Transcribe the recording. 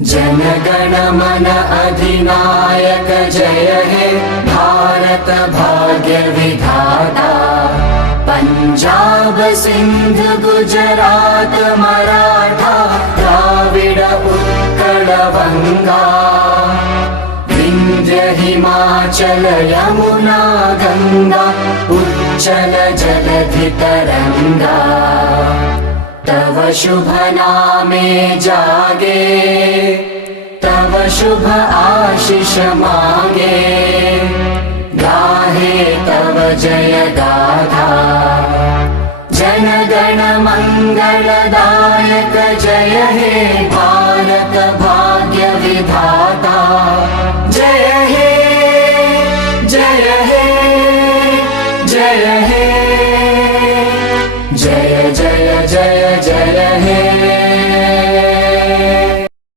जनगण मन अधिनायक जय हे भारत भाग्य विधाता। पंजाब सिंध गुजरात मराठा द्राविड उत्कल बंगा। विंध्य हिमाचल यमुना गंगा उच्चल जलधि तरंगा। तव शुभ नामे जागे तव शुभ आशीष मांगे। गाहे तव जय गाथा जनगण मंगलदायक जय हे भारत भाग्य विधाता।